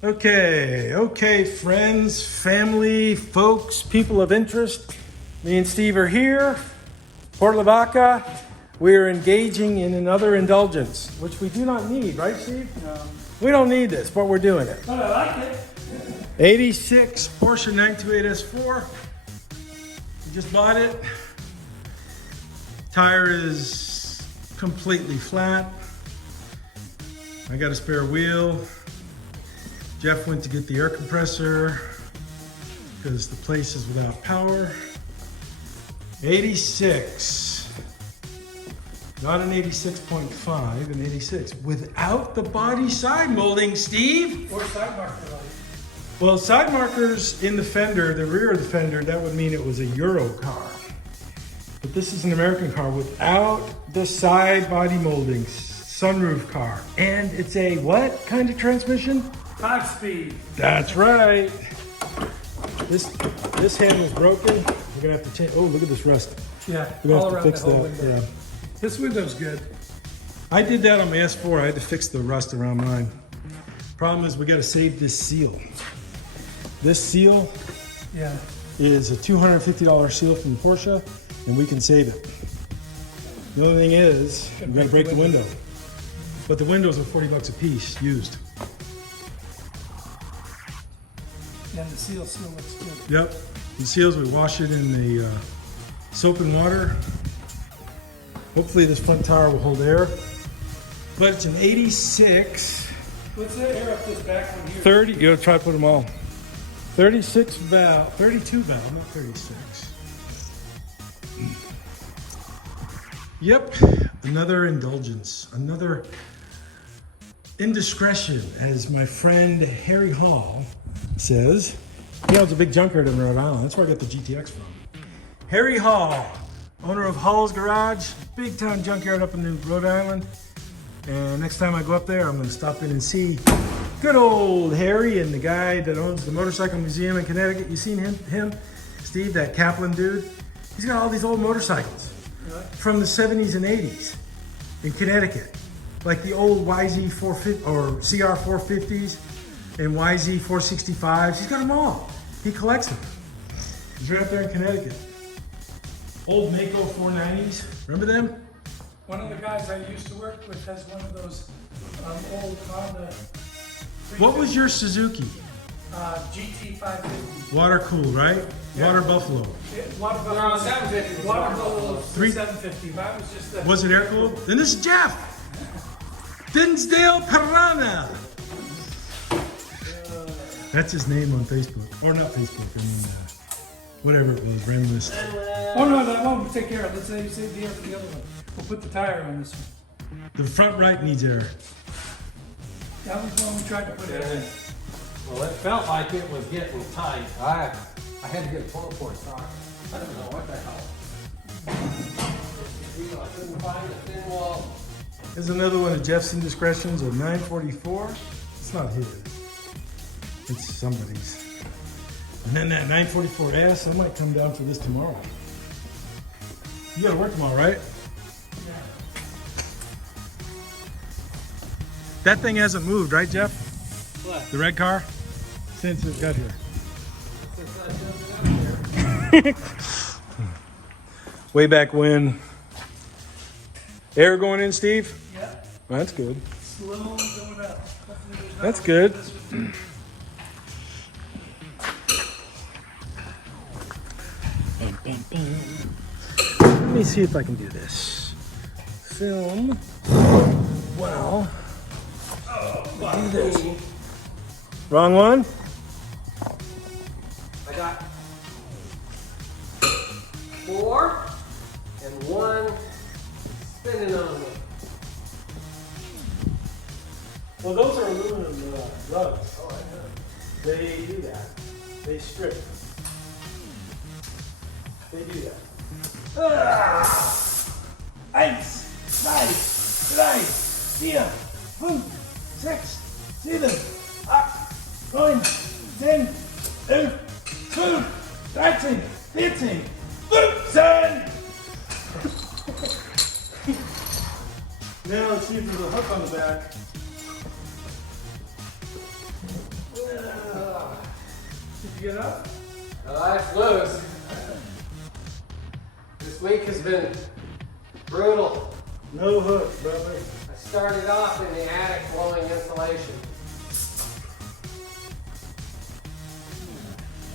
Okay, friends, family, folks, people of interest. Me and Steve are here, Port Lavaca. We are engaging in another indulgence, which we do not need, right, Steve? No. We don't need this, but we're doing it. But I like it. 86 Porsche 928 S4. We just bought it. Tire is completely flat. I got a spare wheel. Jeff went to get the air compressor because the place is without power. 86. Not an 86.5, an 86. Without the body side molding, Steve. Or side marker light. Well, side markers in the fender, the rear of the fender, that would mean it was a Euro car. But this is an American car without the side body moldings, sunroof car. And it's a what kind of transmission? 5-speed. That's right. This handle's broken. We're gonna have to change. Oh, look at this rust. Yeah, We're gonna all have to around fix the whole that. window. Yeah. This window's good. I did that on my S4. I had to fix the rust around mine. Problem is we gotta save this seal. This seal Yeah. is a $250 seal from Porsche, and we can save it. The only thing is, we gotta break the window. But the windows are 40 bucks a piece, used. And the seal still looks good. Yep. The seals, we wash it in the soap and water. Hopefully this front tire will hold air. But it's an 86. Let's air up this back one here. 30, you gotta try to put them all. 36 valve, 32 valve, not 36. Yep, another indulgence, another indiscretion, as my friend Harry Hall says. He owns a big junkyard in Rhode Island. That's where I got the GTX from. Harry Hall, owner of Hall's Garage, big time junkyard up in New Rhode Island. And next time I go up there, I'm gonna stop in and see good old Harry and the guy that owns the motorcycle museum in Connecticut. You seen him? Steve, that Kaplan dude? He's got all these old motorcycles from the 70s and 80s in Connecticut. Like the old YZ 450 or CR 450s and YZ 465s. He's got them all. He collects them. He's right up there in Connecticut. Old Mako 490s. Remember them? One of the guys I used to work with has one of those old Honda. What was your Suzuki? GT 550. Water cooled, right? Yeah. Water Buffalo. Water Buffalo 750. Water Buffalo 750. Mine was just a. Was it air cooled? Then this is Jeff. Dinsdale Piranha. That's his name on Facebook. Or not Facebook, I mean, whatever it was, random list. Oh no, that one we'll take care of. Let's say you save the air for the other one. We'll put the tire on this one. The front right needs air. That was one we tried to put in. Well, it felt like it was getting tight. I had to get a 12-port socket. I don't know what the hell. I couldn't find a thin wall. Here's another one of Jeff's indiscretions, a 944. It's not his. It's somebody's. And then that 944S, I might come down for this tomorrow. You gotta work tomorrow, right? Yeah. That thing hasn't moved, right, Jeff? What? The red car? Since it got here. Since I jumped down here. Way back when. Air going in, Steve? Yeah. Well, that's good. Slow going up. Hopefully there's not That's good. Let me see if I can do this. Film. Well. Do this. Wrong one? I got 4 and 1 spinning on me. Well, those are aluminum rugs. Oh, I know. They do that. They strip. They do that. Eins, zwei, drei, vier, fünf, sechs, sieben, acht, neun, 10, 11, 12, 13, 14, 15! Now let's see if there's a hook on the back. you get up? Life's loose. This week has been brutal. No hook, brother. I started off in the attic blowing insulation.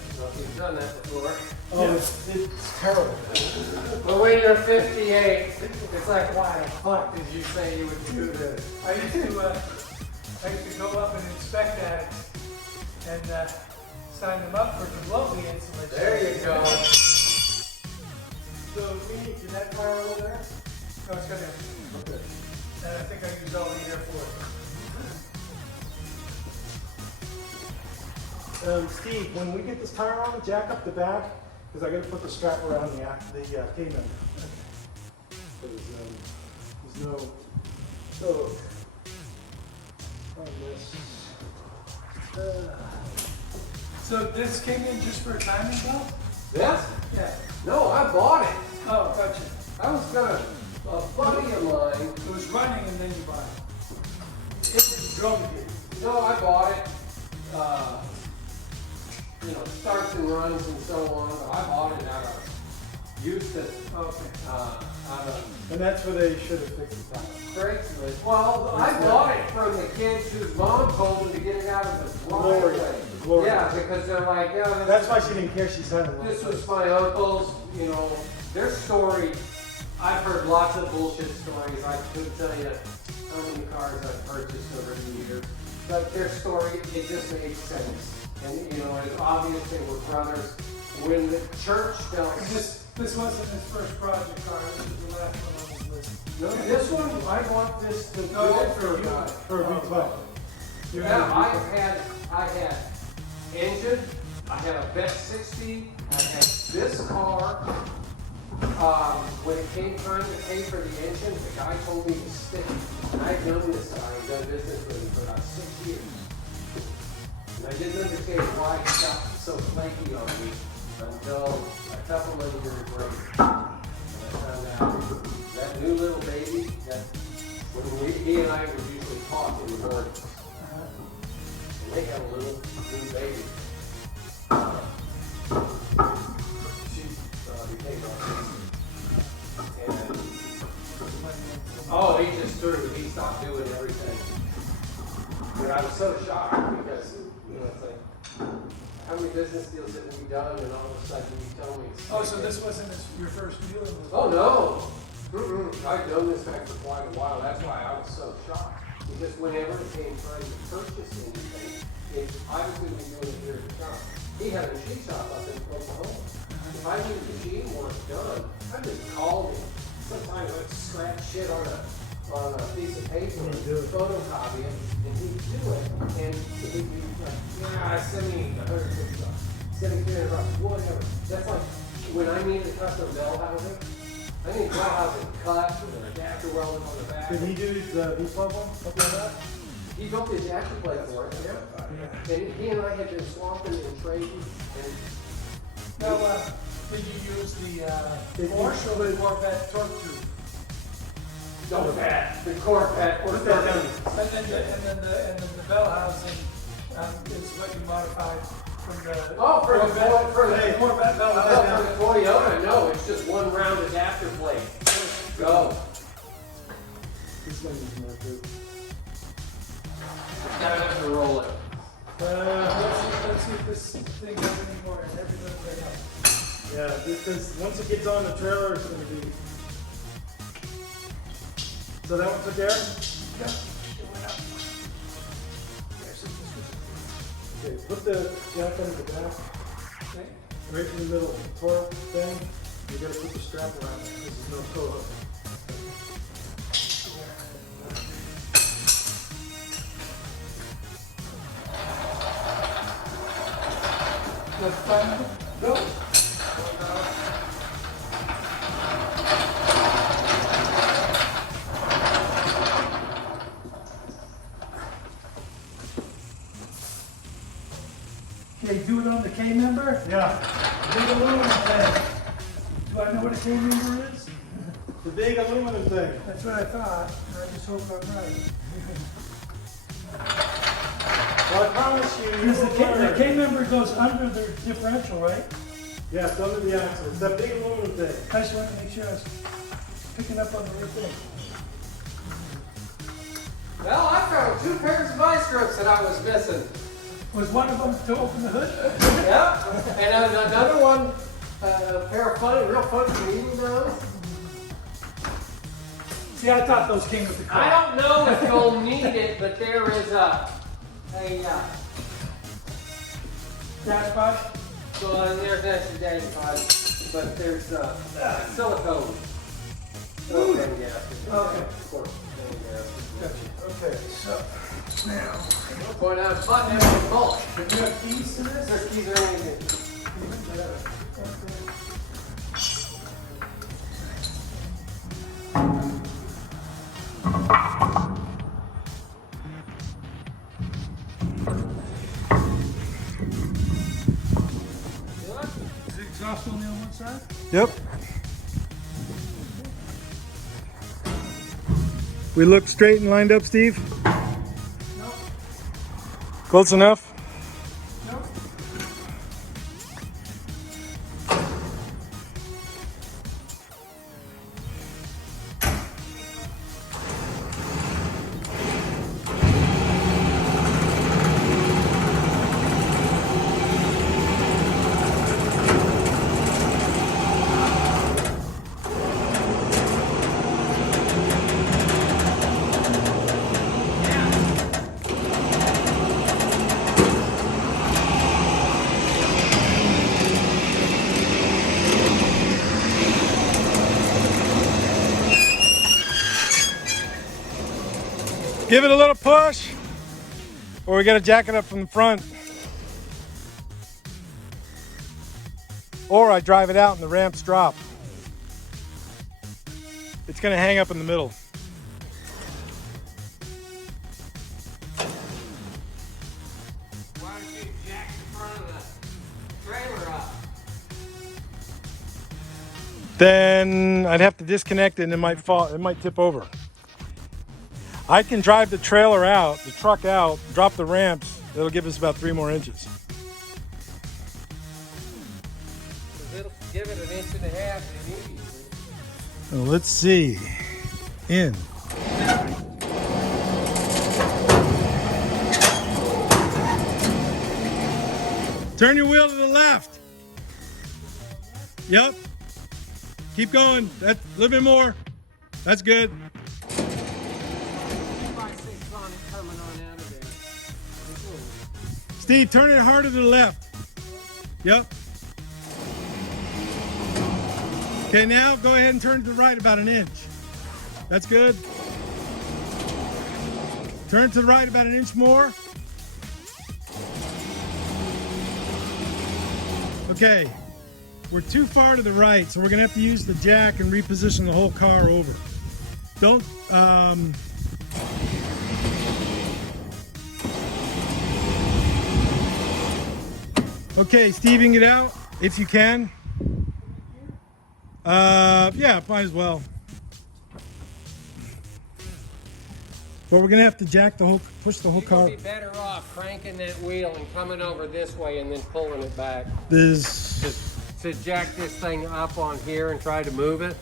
I don't know if you've done that before. Oh, it's terrible. But when you're 58, it's like, why the fuck did you say you would do this? I used to go up and inspect attics and sign them up for the blow the insulation. There you go. So, we can that fire over there? No, it's got to. Okay. And I think I used all the air for it. Steve, when we get this tire on, jack up the back, because I got to put the strap around the K-member. There's no hook on this. So this came in just for a timing belt? This? Yeah. No, I bought it. Oh, gotcha. I was gonna, a buddy of mine. It was running and then you buy it. It drove you. No, I bought it. Starts and runs and so on. But I bought it out of Houston. Okay. Out of And that's where they should have fixed the tire. Craigslist. Well, I bought it from the kids whose mom told them to get it out of the driveway. Glory. Yeah, because they're like, yeah, That's why she didn't care. She said it. this was my uncle's, their story. I've heard lots of bullshit stories. I couldn't tell you how many cars I've purchased over the years. But their story, it just made sense. And, it's obvious they were brothers. When the church fell This wasn't his first project car. This was the last one on his list. No, this one, I want this to No, go that's for for you. For a V12. Yeah, I had engine, I had a Vet 60, I had this car. When it came time to pay for the engine, the guy told me to stick. And I'd known this guy, I'd done business with him for about 6 years. And I didn't understand why he got so flaky on me until a couple of years later. And I found out that new little baby, that when he and I would usually talk in the morning. And they had a little new baby. She became autistic. And he just threw. He stopped doing everything. But I was so shocked because it's like, how many business deals have we done, and all of a sudden you tell me. Oh, so this wasn't your first deal with Oh no! I've known this guy for quite a while. That's why I was so shocked. Because whenever it came time to purchase anything, I was going to be doing it here at the shop. He had a machine shop up in Oklahoma. If I needed machine work done, I just called him. Sometimes I'd scratch shit on a piece of paper, photocopy it, and he'd do it. And he'd be like, send me $150. Send me $300, whatever. That's like when I need a custom bell housing. I need bell housing cut with an adapter welded on the back. Did he do the V12 one? Something like that? He built the adapter plate for it. Yeah. And he and I had been swapping and trading. And Now, did you use the Porsche or the Corvette torque tube? the Corvette or Put that down. And then the bell housing is what you modified from the for the Corvette bell housing. for the Toyota, no, it's just one round adapter plate. Go. This one is more good. Gotta have to roll it. Let's see if this thing has any more and everything's right now. Yeah, because once it gets on the trailer, it's going to be. So that one took care? Yeah, it went up. Okay, put the jack under the back, Okay. right in the middle, torque thing. You got to put the strap around it because there's no toe hook. The front, go. Okay, do it on the K member. Yeah, Big aluminum thing. Do I know what a K member is? the big aluminum thing. That's what I thought. I just hope I'm right. Well, I promise you, Because the K member goes under the differential, right? yes, under the axle. It's that big aluminum thing. I just wanted to make sure I was picking up on the right thing. Well, I found 2 pairs of ice grips that I was missing. Was one of them to open the hood? Yep. And another one, a pair of real funny needle nose. See, I thought those came with the car. I don't know if you'll need it, but there is a Dash pod? so there's actually dash pod, but there's silicone. Silicone gasket. Okay. Of course, silicone gasket. Okay, so now. Point out a button every bolt. Do you have keys to this? There's keys or anything. Is the exhaust only on one side? Yep. We look straight and lined up, Steve? No. Close enough? No. Give it a little push, or we got to jack it up from the front. Or I drive it out and the ramps drop. It's going to hang up in the middle. Why don't you jack the front of the trailer up? Then I'd have to disconnect it and it might fall, it might tip over. I can drive the trailer out, the truck out, drop the ramps. It'll give us about 3 more inches. It'll give it 1.5 inches immediately. So let's see. In. Turn your wheel to the left. Yep. Keep going. That a little bit more. That's good. 2x6 on it coming on out of there. Steve, turn it harder to the left. Yep. Okay, now go ahead and turn to the right about 1 inch. That's good. Turn to the right about 1 inch more. Okay, we're too far to the right, so we're gonna have to use the jack and reposition the whole car over. Don't, okay, Steving it out if you can. Yeah, might as well. But we're gonna have to jack the whole, push the whole car. You'd be better off cranking that wheel and coming over this way and then pulling it back. This, To jack this thing up on here and try to move it.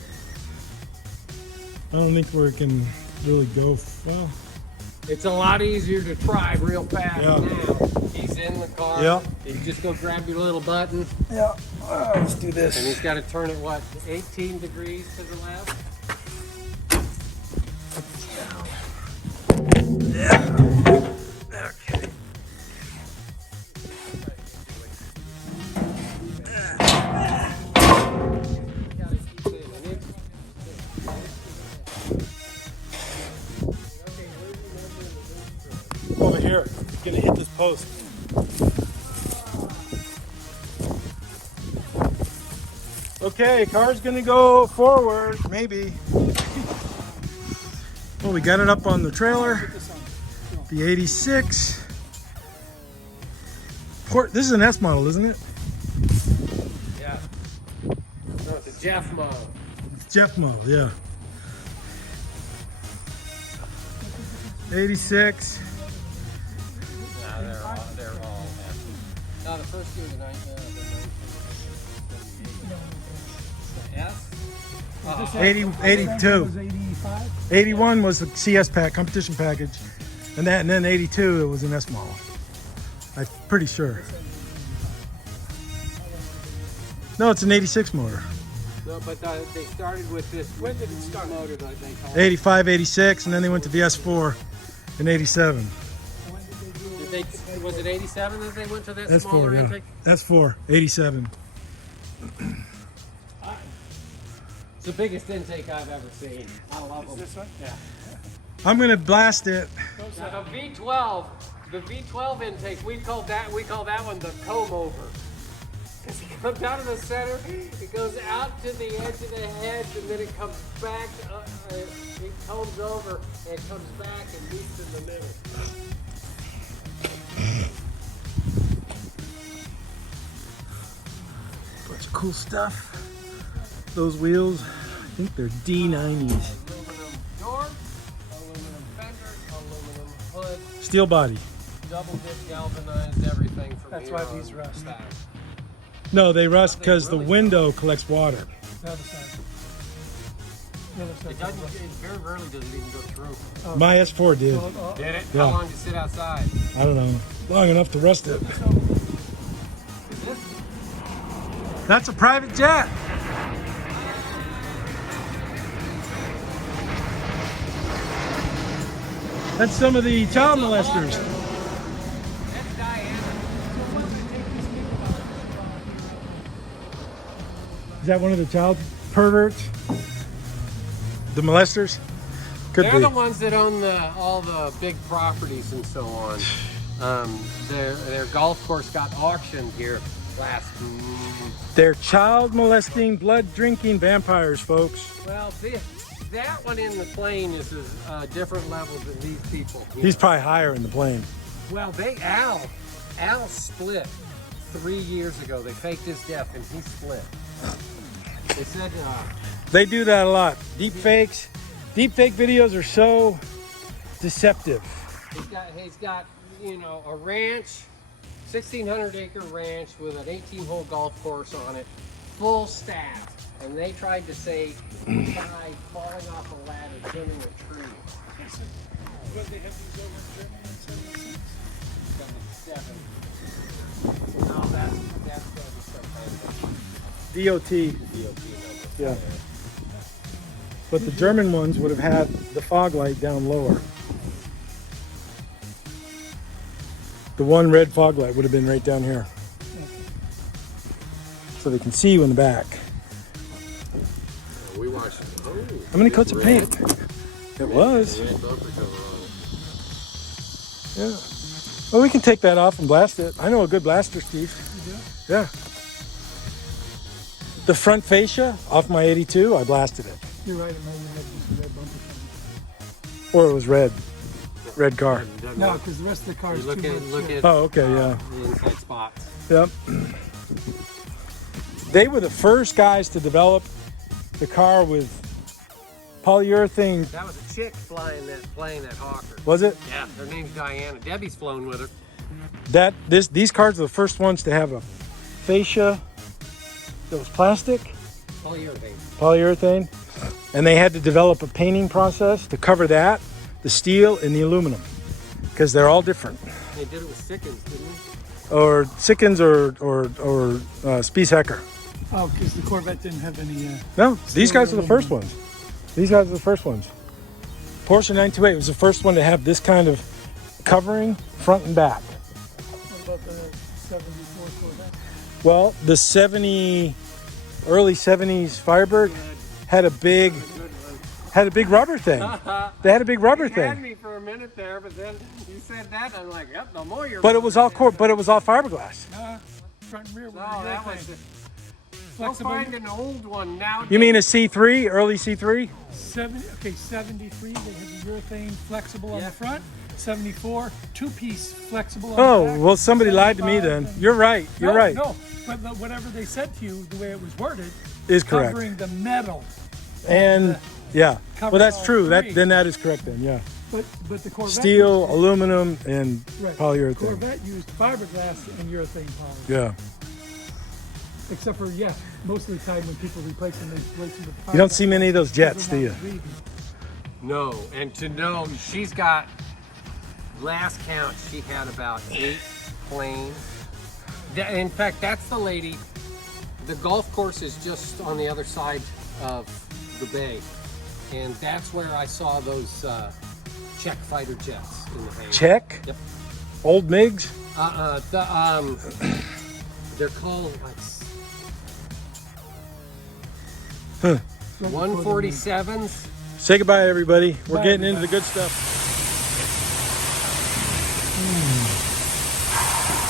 I don't think we can really go, well. It's a lot easier to try real fast Yeah. now. He's in the car. Yeah. You just go grab your little button Yeah, let's do and this. he's got to turn it, what, 18 degrees to the left? Okay. Gotta keep it an inch. Okay, where's the number in the windshield? Over here, gonna hit this post. Okay, car's gonna go forward, maybe. Well, we got it up on the trailer. The 86. This is an S model, isn't it? Yeah. No, it's a Jeff model. It's Jeff model, yeah. 86. No, the first year, the 1978. The S? 82. Was 85? 81 was the CS pack, competition package. And then 82, it was an S model. I'm pretty sure. No, it's an 86 motor. No, but they started with this. When did it start? Motor, like they call it. 85, 86, and then they went to the S4 in 87. Was it 87 that they went to that S4, smaller yeah. intake? S4, 87. It's the biggest intake I've ever seen. I love them. This one? Yeah. I'm gonna blast it. Now, the V12 intake, we call that one the comb over. Because it comes out of the center, it goes out to the edge of the head, and then it comes back, it combs over, and it comes back and meets in the middle. Bunch of cool stuff. Those wheels, I think they're D90s. Aluminum door, aluminum fender, aluminum hood, Steel body. double dip galvanized, everything from That's here why on these rust. back. No, they rust because the window collects water. The other side. The other side. It very rarely does it even go through. My S4 did. Did it? Yeah. How long did it sit outside? I don't know, long enough to rust it. That's a private jet. That's some of the child molesters. That's Diana. Is that one of the child perverts? The molesters? Could They're be. the ones that own all the big properties and so on. Their golf course got auctioned here last. They're child molesting, blood drinking vampires, folks. Well, that one in the plane is a different level than these people. He's probably higher in the plane. Well, Al split 3 years ago. They faked his death and he split. They said, They do that a lot. Deep fakes. Deep fake videos are so deceptive. he's got, a ranch, 1,600 acre ranch with an 18-hole golf course on it, full staff. And they tried to say he died falling off a ladder, trimming a tree. But they have these over in Germany in 76. 77. No, that's going to be DOT. Yeah. But the German ones would have had the fog light down lower. The one red fog light would have been right down here. So they can see you in the back. We watched. How many coats of paint? It was. Yeah. Well, we can take that off and blast it. I know a good blaster, Steve. You do? Yeah. The front fascia off my 82, I blasted it. You're right, it might have just a red bumper. Or it was red. Red car. No, because the rest of the car is too much. Look at Oh, okay, yeah. the inside spots. Yep. They were the first guys to develop the car with polyurethane. That was a chick playing that Hawker. Was it? Yeah, her name's Diana. Debbie's flown with her. These cars are the first ones to have a fascia that was plastic, polyurethane, and they had to develop a painting process to cover that, the steel and the aluminum, because they're all different. They did it with Sickens, didn't they? Or Sickens or Spieshecker. Oh, because the Corvette didn't have any. No, these guys are the first ones. These guys are the first ones. Porsche 928 was the first one to have this kind of covering, front and back. What about the 74 Corvette? Well, the early 70s Firebird had a big rubber thing. They had a big rubber You had thing. me for a minute there, but then you said that, and I'm like, yep, no more. But it was all fiberglass. Front and rear. No, that was. Go Flexible. find an old one now. You mean a C3, early C3? 73, they had the urethane flexible on the front. 74, two-piece flexible on Oh, the back. well, somebody lied to me then. 75, You're right. You're right. No, but whatever they said to you, the way it was worded, Is correct. covering the metal. And yeah, well, Covered that's all true. three. That is correct then. Yeah. But the Corvette steel, used, aluminum, and right, polyurethane. Corvette used fiberglass and urethane poly. Yeah. Except for, yeah, most of the time when people replace them, they replace them with fiberglass. You don't see many of those jets, do you? No, and to know she's got, last count, she had about 8 planes. In fact, that's the lady. The golf course is just on the other side of the bay, and that's where I saw those Czech fighter jets in the hangar. Czech? Yep. Old MiGs? They're called like Huh. 147s. Say goodbye, everybody. We're Bye, getting into everybody. the good stuff.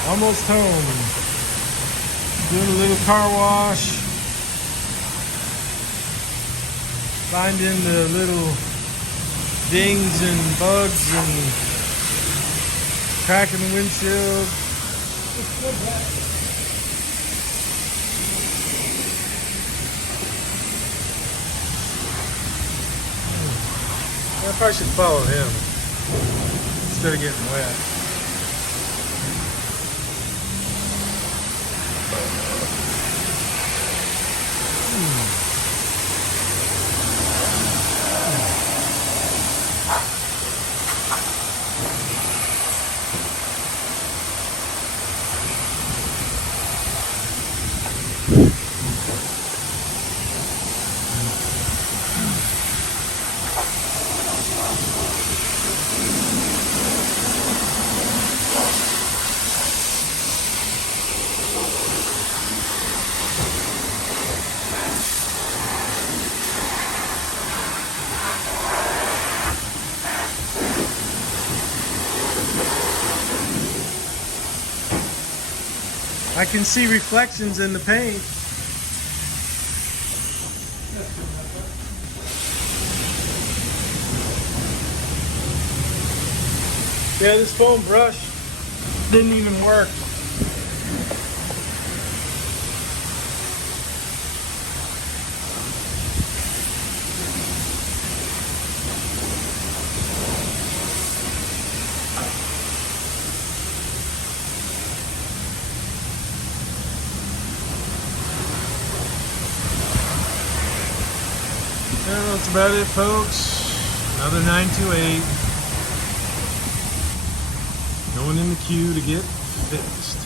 Almost home. Doing a little car wash. Finding the little dings and bugs and cracking the windshield. I probably should follow him instead of getting wet. I can see reflections in the paint. Yeah, this foam brush didn't even work. Well, that's about it, folks. Another 928. Going in the queue to get fixed.